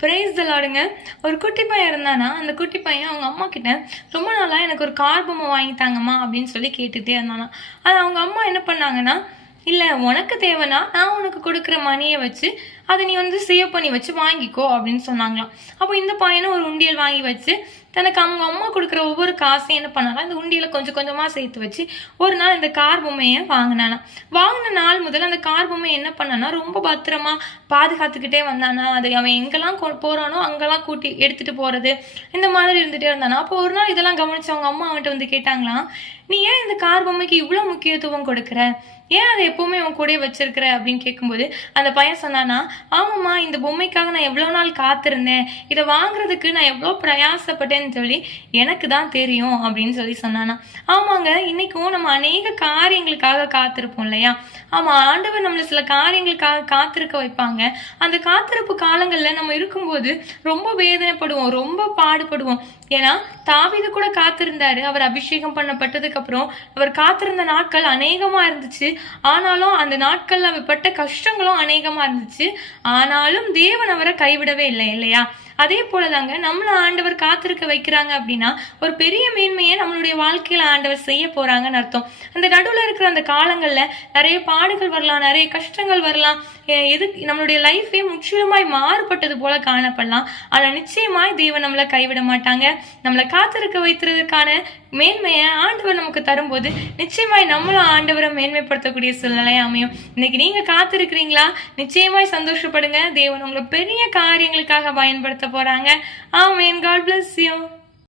Price தலாடுங்க ஒரு குட்டி பையன் இருந்தானா அந்த குட்டி பையன் அவங்க அம்மா கிட்ட ரொம்ப நாளாக எனக்கு ஒரு கார் பொம்மை வாங்கி தாங்கம்மா அப்படின்னு சொல்லி கேட்டுகிட்டே இருந்தானா. அது அவங்க அம்மா என்ன பண்ணாங்கன்னா இல்லை உனக்கு தேவைன்னா நான் உனக்கு கொடுக்குற மணியை வச்சு அதை நீ வந்து சேவ் பண்ணி வச்சு வாங்கிக்கோ அப்படின்னு சொன்னாங்களாம். அப்போ இந்த பையனும் ஒரு உண்டியல் வாங்கி வச்சு தனக்கு அவங்க அம்மா கொடுக்குற ஒவ்வொரு காசையும் என்ன பண்ணாலும் அந்த உண்டியில் கொஞ்சம் கொஞ்சமாக சேர்த்து வச்சு ஒரு நாள் இந்த கார் பொம்மையை வாங்கினானா வாங்கின நாள் முதல் அந்த கார் பொம்மையை என்ன பண்ணானா ரொம்ப பத்திரமா பாதுகாத்துக்கிட்டே வந்தானா. அது அவன் எங்கெல்லாம் கொ- அங்கெல்லாம் கூட்டி எடுத்துகிட்டு போகிறது இந்த மாதிரி இருந்துகிட்டே இருந்தானா. அப்போ ஒரு நாள் இதெல்லாம் கவனிச்சு அவங்க அம்மா அவன்கிட்ட வந்து கேட்டாங்களாம் நீ ஏன் இந்த கார் பொம்மைக்கு இவ்வளோ முக்கியத்துவம் கொடுக்குற? ஏன் அதை எப்போவுமே உன் கூடயே வச்சிருக்கிற? அப்படின்னு கேட்கும்போது அந்த பையன் சொன்னானா ஆமாம்மா இந்த பொம்மைக்காக நான் எவ்வளோ நாள் காத்திருந்தேன். இதை வாங்குறதுக்கு நான் எவ்வளோ பிரயாசப்பட்டேன். பிரயாசப்பட்டேன்னு சொல்லி எனக்கு தான் தெரியும் அப்படின்னு சொல்லி சொன்னானா. ஆமாங்க இன்னைக்கும் நம்ம அநேக காரியங்களுக்காக காத்திருப்போம் இல்லையா? ஆமா ஆண்டவர் நம்மள சில காரியங்களுக்காக காத்திருக்க வைப்பாங்க. அந்த காத்திருப்பு காலங்கள்ல நம்ம இருக்கும்போது ரொம்ப வேதனைப்படுவோம் ரொம்ப பாடுபடுவோம். ஏன்னா தாவீது கூட காத்திருந்தாரு. அவர் அபிஷேகம் பண்ணப்பட்டதுக்கு அப்புறம் அவர் காத்திருந்த நாட்கள் அநேகமா இருந்துச்சு. ஆனாலும் அந்த நாட்கள்ல அவர் பட்ட கஷ்டங்களும் அநேகமா இருந்துச்சு. ஆனாலும் தேவன் அவரை கைவிடவே இல்லை இல்லையா? அதே போல தாங்க நம்மளை ஆண்டவர் காத்திருக்க வைக்கிறாங்க அப்படின்னா ஒரு பெரிய மேன்மையை நம்மளுடைய வாழ்க்கையில் ஆண்டவர் செய்ய போகிறாங்கன்னு அர்த்தம். அந்த நடுவில் இருக்கிற அந்த காலங்களில் நிறைய பாடுகள் வரலாம் நிறைய கஷ்டங்கள் வரலாம். எது நம்மளுடைய லைஃபே முற்றிலுமாய் மாறுபட்டது போல காணப்படலாம். ஆனால் நிச்சயமாய் தெய்வம் நம்மளை கைவிட மாட்டாங்க. நம்மளை காத்திருக்க வைக்கிறதுக்கான மேன்மையை ஆண்டவர் நமக்கு தரும்போது நிச்சயமாய் நம்மளும் ஆண்டவரை மேன்மைப்படுத்தக்கூடிய சூழ்நிலை அமையும். இன்னைக்கு நீங்கள் காத்திருக்கிறீங்களா? நிச்சயமாய் சந்தோஷப்படுங்க. தேவன் உங்களை பெரிய காரியங்களுக்காக பயன்படுத்த போறாங்க. மீன் காட் பிளஸ் யூ